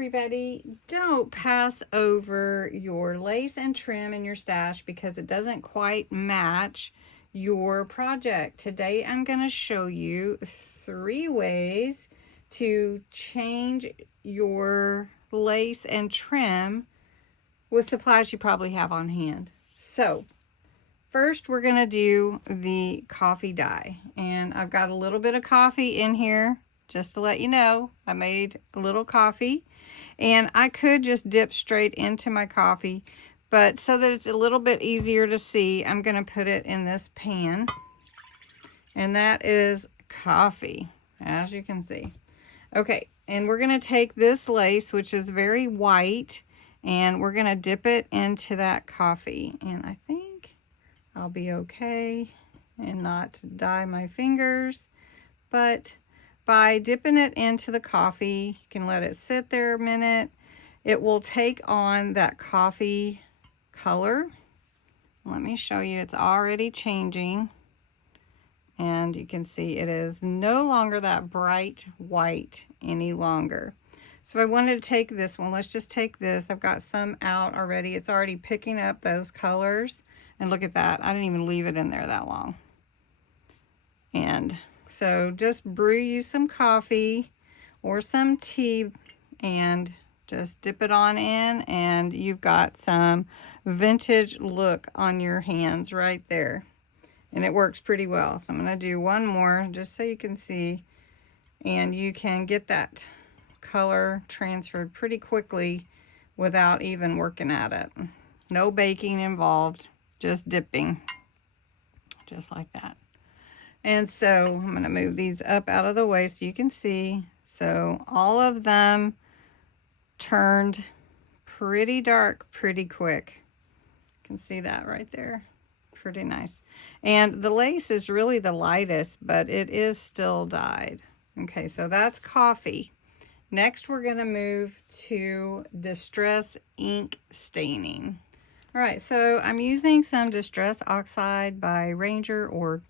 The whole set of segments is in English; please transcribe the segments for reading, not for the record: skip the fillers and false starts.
everybody. Don't pass over your lace and trim in your stash because it doesn't quite match your project. Today I'm going to show you 3 ways to change your lace and trim with supplies you probably have on hand. So first we're going to do the coffee dye, and I've got a little bit of coffee in here. Just to let you know, I made a little coffee, and I could just dip straight into my coffee, but so that it's a little bit easier to see, I'm going to put it in this pan, and that is coffee, as you can see. Okay, and we're going to take this lace, which is very white, and we're going to dip it into that coffee, and I think I'll be okay and not dye my fingers, but by dipping it into the coffee, you can let it sit there a minute. It will take on that coffee color. Let me show you, it's already changing. And you can see it is no longer that bright white any longer. So if I wanted to take this one, let's just take this. I've got some out already. It's already picking up those colors. And look at that. I didn't even leave it in there that long. And so just brew you some coffee or some tea and just dip it on in, and you've got some vintage look on your hands right there. And it works pretty well. So I'm going to do one more just so you can see, and you can get that color transferred pretty quickly without even working at it. No baking involved, just dipping, just like that. And so I'm going to move these up out of the way so you can see. So all of them turned pretty dark pretty quick. You can see that right there. Pretty nice. And the lace is really the lightest, but it is still dyed. Okay, so that's coffee. Next, we're going to move to Distress ink staining. All right, so I'm using some Distress Oxide by Ranger or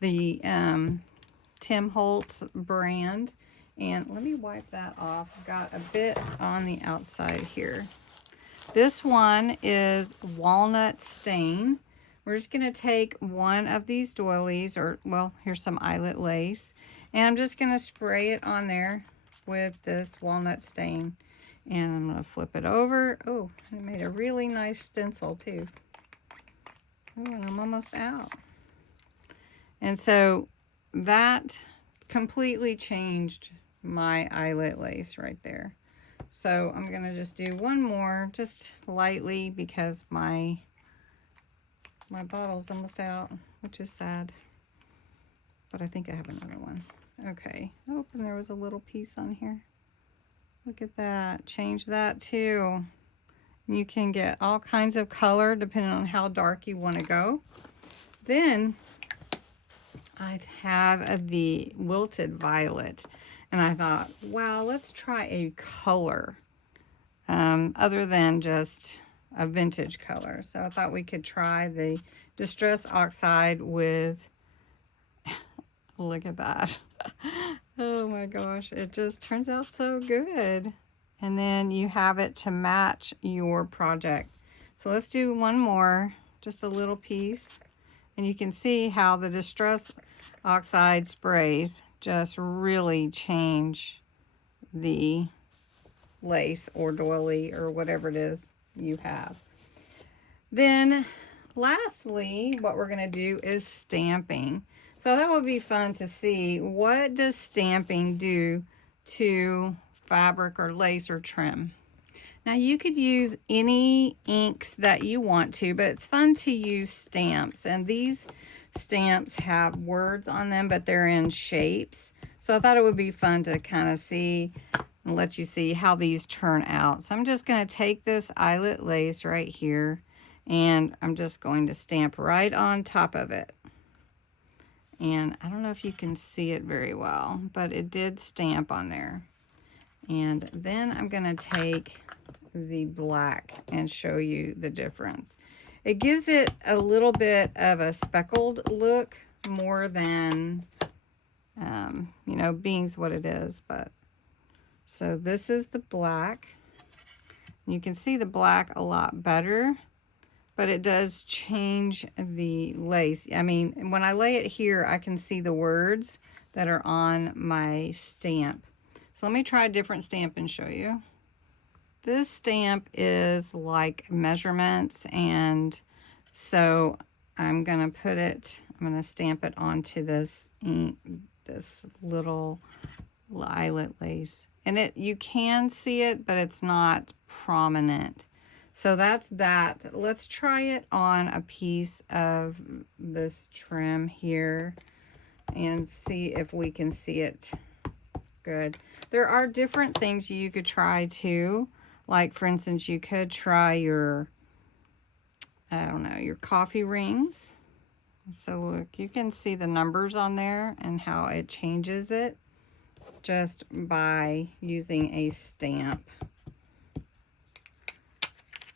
the Tim Holtz brand, and let me wipe that off. I've got a bit on the outside here. This one is Walnut Stain. We're just going to take one of these doilies, or well, here's some eyelet lace, and I'm just going to spray it on there with this Walnut Stain, and I'm going to flip it over. Oh, it made a really nice stencil too. Oh, and I'm almost out. And so that completely changed my eyelet lace right there. So I'm going to just do one more, just lightly, because my bottle's almost out, which is sad. But I think I have another one. Okay. Oh, and there was a little piece on here. Look at that. Change that too. You can get all kinds of color depending on how dark you want to go. Then I have the Wilted Violet, and I thought, wow, let's try a color other than just a vintage color. So I thought we could try the Distress Oxide with, look at that. Oh my gosh, it just turns out so good. And then you have it to match your project. So let's do one more, just a little piece. And you can see how the Distress Oxide sprays just really change the lace or doily or whatever it is you have. Then lastly, what we're going to do is stamping. So that would be fun to see, what does stamping do to fabric or lace or trim. Now you could use any inks that you want to, but it's fun to use stamps, and these stamps have words on them, but they're in shapes. So I thought it would be fun to kind of see and let you see how these turn out. So I'm just going to take this eyelet lace right here, and I'm just going to stamp right on top of it. And I don't know if you can see it very well, but it did stamp on there. And then I'm going to take the black and show you the difference. It gives it a little bit of a speckled look more than, you know, being's what it is. But So this is the black. You can see the black a lot better, but it does change the lace. I mean, when I lay it here, I can see the words that are on my stamp. So let me try a different stamp and show you. This stamp is like measurements, and so I'm gonna stamp it onto this ink, this little eyelet lace. And you can see it, but it's not prominent. So that's that. Let's try it on a piece of this trim here and see if we can see it good. There are different things you could try too. Like, for instance, you could try your, I don't know, your coffee rings. So look, you can see the numbers on there and how it changes it just by using a stamp.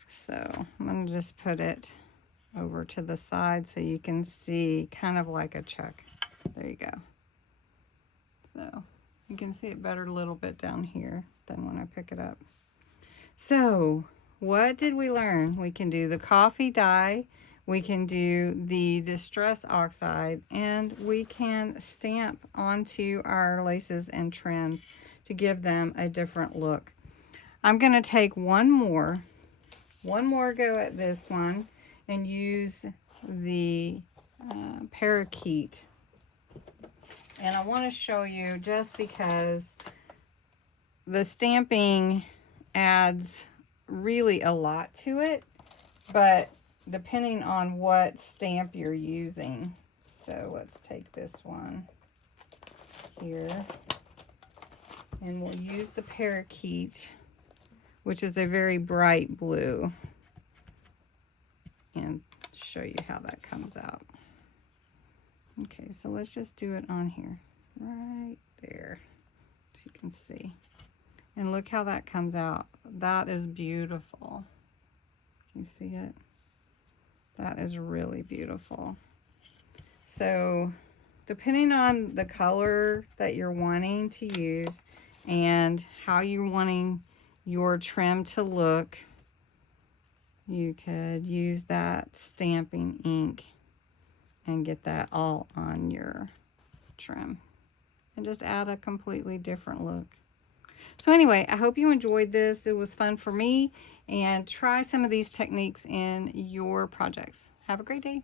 So I'm going to just put it over to the side so you can see kind of like a check. There you go. So you can see it better a little bit down here than when I pick it up. So what did we learn? We can do the coffee dye, we can do the distress oxide, and we can stamp onto our laces and trims to give them a different look. I'm going to take one more go at this one and use the parakeet. And I want to show you, just because the stamping adds really a lot to it, but depending on what stamp you're using. So let's take this one here, and we'll use the parakeet, which is a very bright blue, and show you how that comes out. Okay, so let's just do it on here, right there, so you can see. And look how that comes out. That is beautiful. Can you see it? That is really beautiful. So depending on the color that you're wanting to use and how you're wanting your trim to look, you could use that stamping ink and get that all on your trim and just add a completely different look. So anyway, I hope you enjoyed this. It was fun for me, and try some of these techniques in your projects. Have a great day.